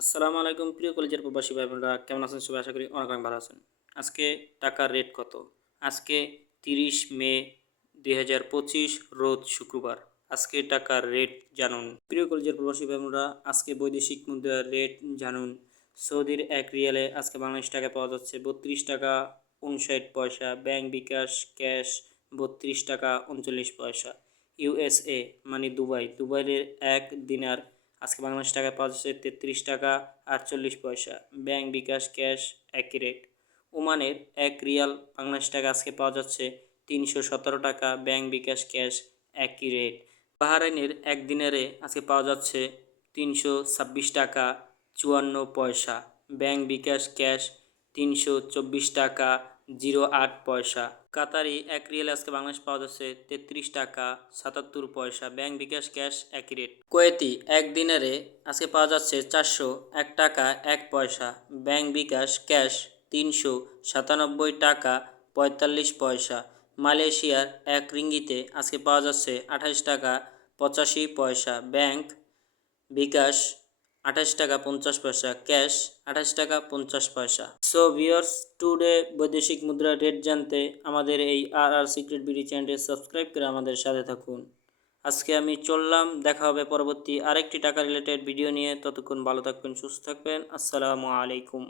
আসসালামু আলাইকুম, প্রিয় কলেজের প্রবাসী ভাই বোনরা কেমন আছেন? সবাই আশা করি অনেক অনেক ভালো আছেন। আজকে টাকার রেট কত? আজকে তিরিশ মে দুই হাজার পঁচিশ, রোজ শুক্রবার। আজকে টাকার রেট জানুন। প্রিয় কলেজের প্রবাসী ভাই বোনরা আজকে বৈদেশিক মুদ্রার রেট জানুন। সৌদির এক রিয়ালে আজকে বাংলাদেশ টাকা পাওয়া যাচ্ছে বত্রিশ টাকা উনষাট পয়সা, ব্যাংক বিকাশ, ক্যাশ বত্রিশ টাকা উনচল্লিশ পয়সা। ইউএসএ মানে দুবাই। দুবাইয়ের এক দিনার আজকে বাংলাদেশ টাকায় পাওয়া যাচ্ছে তেত্রিশ টাকা আটচল্লিশ পয়সা। ব্যাংক বিকাশ, ক্যাশ একই রেট ওমানের এক রিয়াল বাংলাদেশ টাকা আজকে পাওয়া যাচ্ছে তিনশো সতেরো টাকা, ব্যাংক বিকাশ, ক্যাশ একই রেট বাহারাইনের এক দিনারে আজকে পাওয়া যাচ্ছে তিনশো ছাব্বিশ টাকা চুয়ান্ন পয়সা। ব্যাংক বিকাশ, ক্যাশ, তিনশো চব্বিশ টাকা জিরো আট পয়সা। কাতারি এক রিয়েল আজকে বাংলাদেশ পাওয়া যাচ্ছে তেত্রিশ টাকা সাতাত্তর পয়সা। ব্যাংক বিকাশ ক্যাশ একই রেট কোয়েতি এক দিনারে আজকে পাওয়া যাচ্ছে চারশো এক টাকা এক পয়সা। ব্যাংক বিকাশ ক্যাশ তিনশো সাতানব্বই টাকা পঁয়তাল্লিশ পয়সা। মালয়েশিয়ার এক রিঙ্গিতে আজকে পাওয়া যাচ্ছে আঠাশ টাকা পঁচাশি পয়সা। ব্যাংক বিকাশ আঠাশ টাকা পঞ্চাশ পয়সা, ক্যাশ আঠাশ টাকা পঞ্চাশ পয়সা। সো ভিওর্স টুডে বৈদেশিক মুদ্রা রেট জানতে আমাদের এই আর আর সিক্রেট বিডি চ্যানেলটি সাবস্ক্রাইব করে আমাদের সাথে থাকুন। আজকে আমি চললাম, দেখা হবে পরবর্তী আরেকটি টাকা রিলেটেড ভিডিও নিয়ে। ততক্ষণ ভালো থাকবেন, সুস্থ থাকবেন। আসসালামু আলাইকুম।